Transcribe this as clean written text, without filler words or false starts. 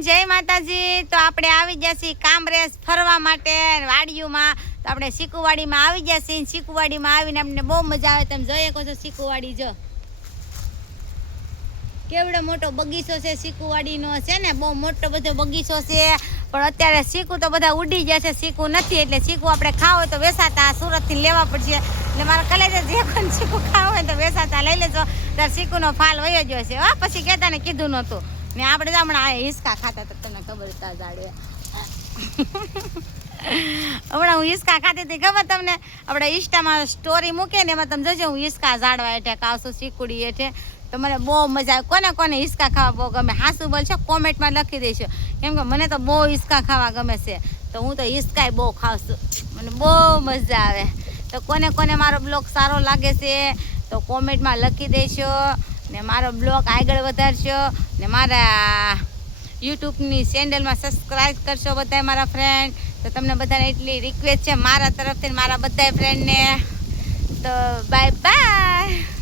Friend જય માતાજી। તો આપણે આવી ગયા છીએ કામરેજ ફરવા માટે વાડીઓમાં। તો આપણે શીકુવાડીમાં આવી ગયા છીએ। શીકુવાડીમાં આવીને અમને બહુ મજા આવે। તમે જોઈ શકો છો શીકુવાડી જો કેવડો મોટો બગીચો છે। શીકુવાડીનો છે ને બહુ મોટો બધો બગીચો છે। પણ અત્યારે શીકુ તો બધા ઉડી ગયા છે, શીકુ નથી। એટલે શીકુ આપણે ખાવ તો વેસાતા સુરતથી લેવા પડશે। એટલે મારા કલેજે જે પણ શીકુ ખાવ હોય તો વેસાતા લઈ લેજો। ત્યારે શીકુનો ફાલ વયો ગયો છે। હા પછી કહેતા ને કીધું નહોતું ને આપણે હમણાં આ હિસકા ખાતા તો તમને ખબર તા જાડે હમણાં હું હિસકા ખાતી હતી ખબર તમને। આપણે ઇન્સ્ટામાં સ્ટોરી મૂકે ને એમાં તમે જોજો હું હિસકા ઝાડવા હેઠે કાવશું શીકુડી હેઠે। તો મને બહુ મજા આવે। કોને કોને હિસકા ખાવા બહુ ગમે હાસુ બોલશો કોમેન્ટમાં લખી દઈશું, કેમ કે મને તો બહુ હિસકા ખાવા ગમે છે। તો હું તો હિસકાય બહુ ખાઉં છું, મને બહુ મજા આવે। તો કોને કોને મારો બ્લોગ સારો લાગે છે તો કોમેન્ટમાં લખી દેશો ને મારો બ્લોગ આગળ વધારશો ને મારા યુટ્યુબની ચેનલમાં સબસ્ક્રાઈબ કરશો બધા મારા ફ્રેન્ડ। તો તમને બધાને એટલી રિક્વેસ્ટ છે મારા તરફથી મારા બધા ફ્રેન્ડને। તો બાય બાય।